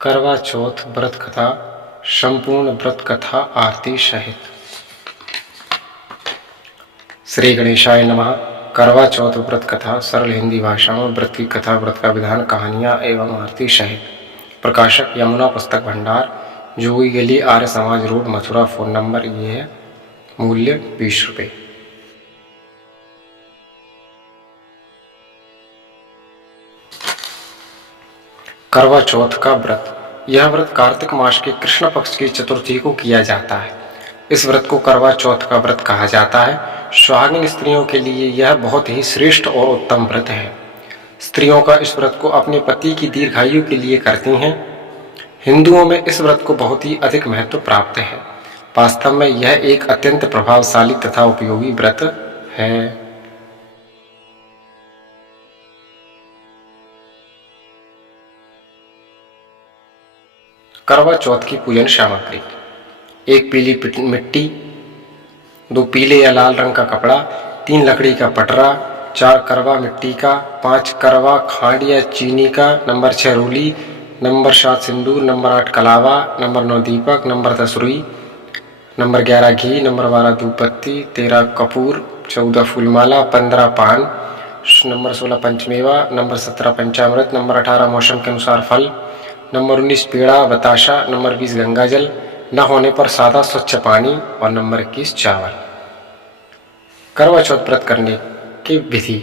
करवा चौथ व्रत कथा, संपूर्ण व्रत कथा आरती सहित। श्री गणेशाय नमः। करवा चौथ व्रत कथा सरल हिंदी भाषा में व्रत की कथा, व्रत का विधान, कहानियां एवं आरती सहित। प्रकाशक यमुना पुस्तक भंडार, जोगी गली, Arya Samaj road, Mathura. Phone number ये है, मूल्य 20 रुपये। करवा चौथ का व्रत। यह व्रत कार्तिक मास के कृष्ण पक्ष की चतुर्थी को किया जाता है। इस व्रत को करवा चौथ का व्रत कहा जाता है। सुहागिन स्त्रियों के लिए यह बहुत ही श्रेष्ठ और उत्तम व्रत है। स्त्रियों का इस व्रत को अपने पति की दीर्घायु के लिए करती हैं। हिंदुओं में इस व्रत को बहुत ही अधिक महत्व प्राप्त है। वास्तव में यह एक अत्यंत प्रभावशाली तथा उपयोगी व्रत है। करवा चौथ की पूजन सामग्री: 1 पीली मिट्टी, 2 पीले या लाल रंग का कपड़ा, 3 लकड़ी का पटरा, 4 करवा मिट्टी का, 5 करवा खांड या चीनी का, नंबर 6 रूली, नंबर 7 सिंदूर, नंबर 8 कलावा, नंबर 9 दीपक, नंबर 10 रुई, नंबर 11 घी, नंबर 12 धूपबत्ती, 13 कपूर, 14 फूलमाला, 15 पान, नंबर 16 पंचमेवा, नंबर 17 पंचामृत, नंबर 18 मौसम के अनुसार फल, नंबर 19 पेड़ा बताशा, नंबर 20 गंगाजल, न होने पर सादा स्वच्छ पानी, और नंबर 21 चावल। करवा चौथ व्रत करने की विधि: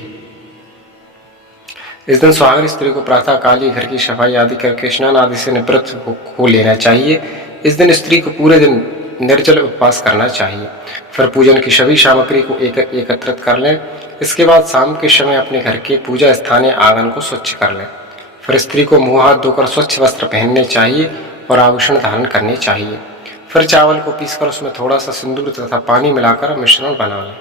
इस दिन सुहागिन स्त्री को प्रातः काल ही घर की सफाई आदि करके स्नान आदि से निवृत्त हो लेना चाहिए। इस दिन स्त्री को पूरे दिन निर्जल उपवास करना चाहिए। फिर पूजन की सभी सामग्री को एकत्रित कर लें। इसके बाद शाम के समय अपने घर के पूजा स्थान या आंगन को स्वच्छ कर लें। फिर स्त्री को मुंह हाथ धोकर स्वच्छ वस्त्र पहनने चाहिए और आभूषण धारण करने चाहिए। फिर चावल को पीसकर उसमें थोड़ा सा सिंदूर तथा पानी मिलाकर मिश्रण बना लें।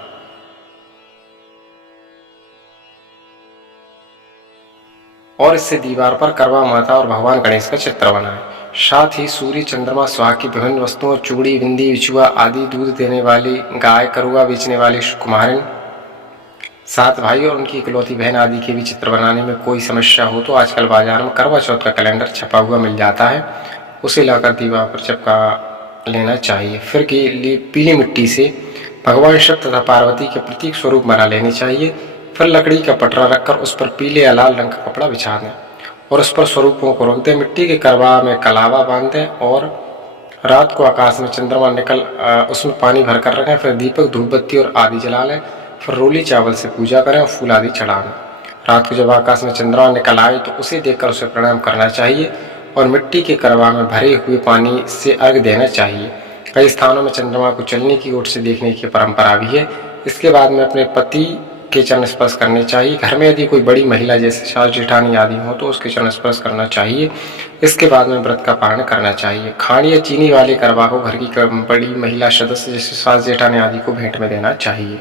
और इससे दीवार पर करवा माता और भगवान गणेश का चित्र बनाएं। साथ ही सूर्य, चंद्रमा, सुहाग की विभिन्न वस्तुओं, चूड़ी, बिंदी, बिछुआ आदि, दूध देने वाली गाय, करुआ बेचने वाली कुम्हारिन, 7 भाई और उनकी इकलौती बहन आदि के भी चित्र बनाने में कोई समस्या हो तो आजकल बाजार में करवा चौथ का कैलेंडर छपा हुआ मिल जाता है, उसे लाकर दीवार पर चिपका लेना चाहिए। फिर पीली मिट्टी से भगवान शिव तथा पार्वती के प्रतीक स्वरूप बना लेने चाहिए। फिर लकड़ी का पटरा रखकर उस पर पीले या लाल रंग का कपड़ा बिछा दें और उस पर स्वरूपों को रख दें। मिट्टी के करवा में कलावा बांध दें और रात को आकाश में चंद्रमा निकल उसमें पानी भर कर रखें। फिर दीपक, धूपबत्ती और आदि जला लें। फिर रोली चावल से पूजा करें और फूल आदि चढ़ाएं। रात को जब आकाश में चंद्रमा निकल आए तो उसे देखकर उसे प्रणाम करना चाहिए और मिट्टी के करवा में भरे हुए पानी से अर्घ देना चाहिए। कई स्थानों में चंद्रमा को चलने की ओर से देखने की परंपरा भी है। इसके बाद में अपने पति के चरण स्पर्श करने चाहिए। घर में यदि कोई बड़ी महिला जैसे सास, जेठानी आदि हो तो उसके चरण स्पर्श करना चाहिए। इसके बाद में व्रत का पारण करना चाहिए। खांड या चीनी वाले करवा को घर की बड़ी महिला सदस्य जैसे सास, जेठानी आदि को भेंट में देना चाहिए।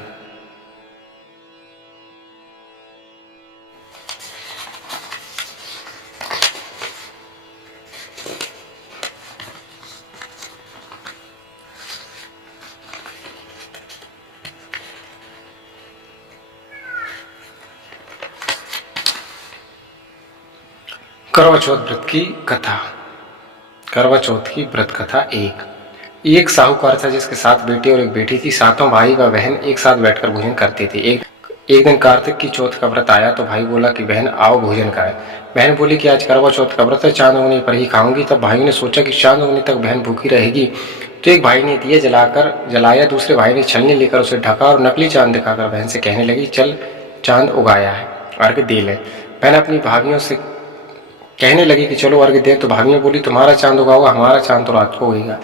करवा चौथ व्रत की कथा। करवा चौथ की व्रत कथा। एक साहूकार था जिसके 7 बेटे और 1 बेटी थी। 7 भाई व बहन एक साथ बैठकर भोजन करते थे। एक दिन कार्तिक की चौथ का व्रत आया तो भाई बोला कि बहन आओ भोजन करें। बहन बोली कि आज करवा चौथ का व्रत है, चांद उगने पर ही खाऊंगी। तब भाई ने सोचा कि चांद उगने तक बहन भूखी रहेगी, तो एक भाई ने दिया जलाया, दूसरे भाई ने छलनी लेकर उसे ढका और नकली चांद दिखाकर बहन से कहने लगी, चल चांद उगाया है, अर्घ दे ले। बहन अपनी भाभियों से कहने लगी कि चलो अर्घ दें, तो भाभी बोली तुम्हारा चांद उगा होगा, हमारा चांद तो रात को उगेगा।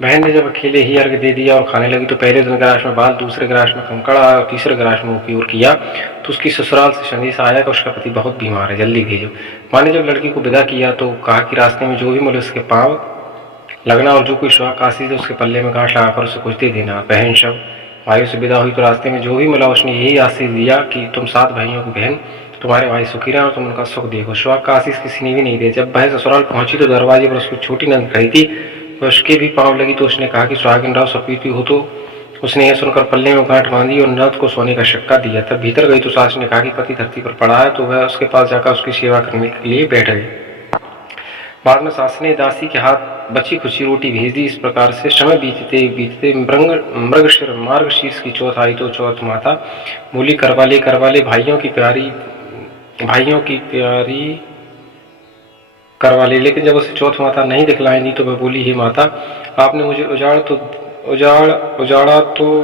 बहन ने जब अकेले ही अर्घ दे दिया और खाने लगी तो पहले दिन ग्रास में बाल, दूसरे ग्रास में कंकड़ आया और तीसरे ग्रास में उपयोग किया तो उसकी ससुराल से संदेश आया कि उसका पति बहुत बीमार है, जल्दी भेजो। माँ ने जब लड़की को विदा किया तो कहा कि रास्ते में जो भी मिले उसके पाँव लगना और जो कोई सुहाग काशी से उसके पल्ले में गांठ लगाकर उसे कुछ दे देना। बहन शव भाइयों से विदा हुई तो रास्ते में जो भी मिला उसने यही आशीष दिया कि तुम 7 भाइयों की बहन, तुम्हारे भाई सुखी रहे और तुम उनका सुख देखो। सुहाग का आशीष किसी ने भी नहीं दिया। जब बहन ससुराल पहुंची तो दरवाजे पर उसकी छोटी नंद खड़ी थी, वह उसके भी पाँव लगी तो उसने कहा कि सुहागिन रहो, सपीती हो तो उसने यह सुनकर पल्ले में गांठ बांधी और नर्द को सोने का सिक्का दिया। तब भीतर गई तो सास ने कहा कि पति धरती पर पड़ा है, तो वह उसके पास जाकर उसकी सेवा करने के लिए बैठ गई। बाद में सास ने दासी के हाथ बची खुची रोटी भेज दी। इस प्रकार से समय बीतते बीतते मार्गशीर्ष की चौथ आई तो चौथ माता बोली, करवा ले भाइयों की प्यारी करवा ले। लेकिन जब उसे चौथ माता नहीं दिखलाई दी तो वह बोली, हे माता, आपने मुझे उजाड़ा तो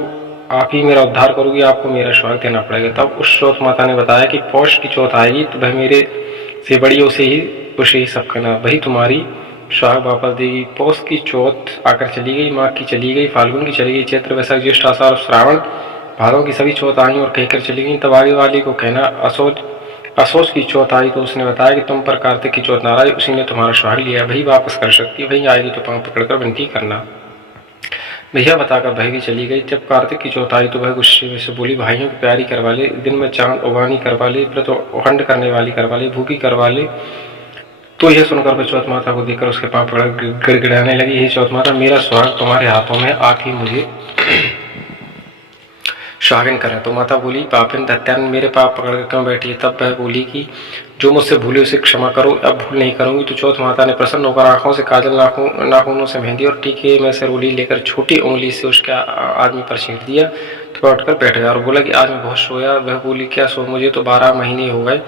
आप ही मेरा उद्धार करोगी, आपको मेरा सुहाग देना पड़ेगा। तब उस चौथ माता ने बताया कि पौष की चौथ आएगी तो वह मेरे से बड़ी उसे ही सब करना, वही तुम्हारी सुहाग वापस देगी। पौष की चौथ आकर चली गई, माघ की चली गई, फाल्गुन की चली गई, चैत्र वैशाख ज्येष्ठ आषाढ़ श्रावण भादों की सभी चौथ आई और कहकर चली गई। तब आगे वाली को कहना, असोज की चौथ आई तो उसने बताया कि तुम पर कार्तिक की चौथ नाराज, उसी ने तुम्हारा सुहाग लिया, वही वापस कर सकती है, वही आएगी तो पांव पकड़कर विनती करना। भैया बताकर वह भी चली गई। जब कार्तिक की चौथ आई तो वह गुस्से में से बोली, भाइयों की प्यारी करवा ले, दिन में चांद उगानी करवा ले, व्रत अखंड करने वाली करवा ले, भूखी करवा ले। तो यह सुनकर वह चौथ माता को देखकर उसके पांव पकड़ गिड़गिड़ाने लगी, हे चौथ माता, मेरा सुहाग तुम्हारे हाथों में, आके मुझे सुहागिन करें। तो माता बोली, पापिन हत्यान, मेरे पाप पकड़ कर क्यों बैठी है? तब वह बोली कि जो मुझसे भूले उसे क्षमा करो, अब भूल नहीं करूंगी। तो चौथ माता ने प्रसन्न होकर आंखों से काजल, नाखूनों से मेहंदी और टीके में से रोली लेकर छोटी उंगली से उसके आदमी पर छींट दिया। तो वह उठकर बैठ गया और बोला कि आज मैं बहुत सोया। वह बोली, क्या सो, मुझे तो 12 महीने हो गए,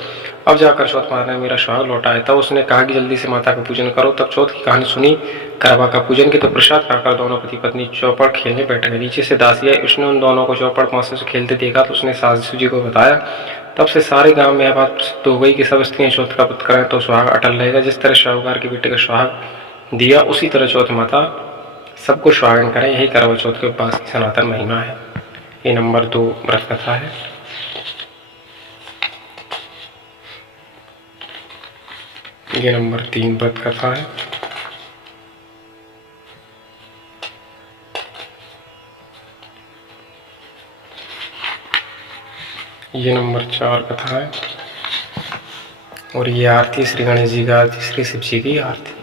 अब जाकर चौथ माता ने मेरा सुहाग लौटाया। तब उसने कहा कि जल्दी से माता का पूजन करो। तब चौथ की कहानी सुनी, करवा का पूजन की, तो प्रसाद खाकर दोनों पति पत्नी चौपड़ खेलने बैठ गए। नीचे से दासी आई, उसने उन दोनों को चौपड़ पांसे से खेलते देखा तो उसने सासू जी को बताया। तब से सारे गांव में यह बात प्रसिद्ध हो गई कि सब स्त्रियां चौथ का व्रत करें तो सुहाग अटल रहेगा। जिस तरह शाहूकार के बेटे का सुहाग दिया, उसी तरह चौथ माता सबको सुहागन करें। यही करवा चौथ के उपवास की सनातन महिमा है। ये नंबर 2 व्रत कथा है। ये नंबर 3 व्रत कथा है। ये नंबर 4 कथा है। और ये आरती श्री गणेश जी की आरती, श्री शिव जी की आरती।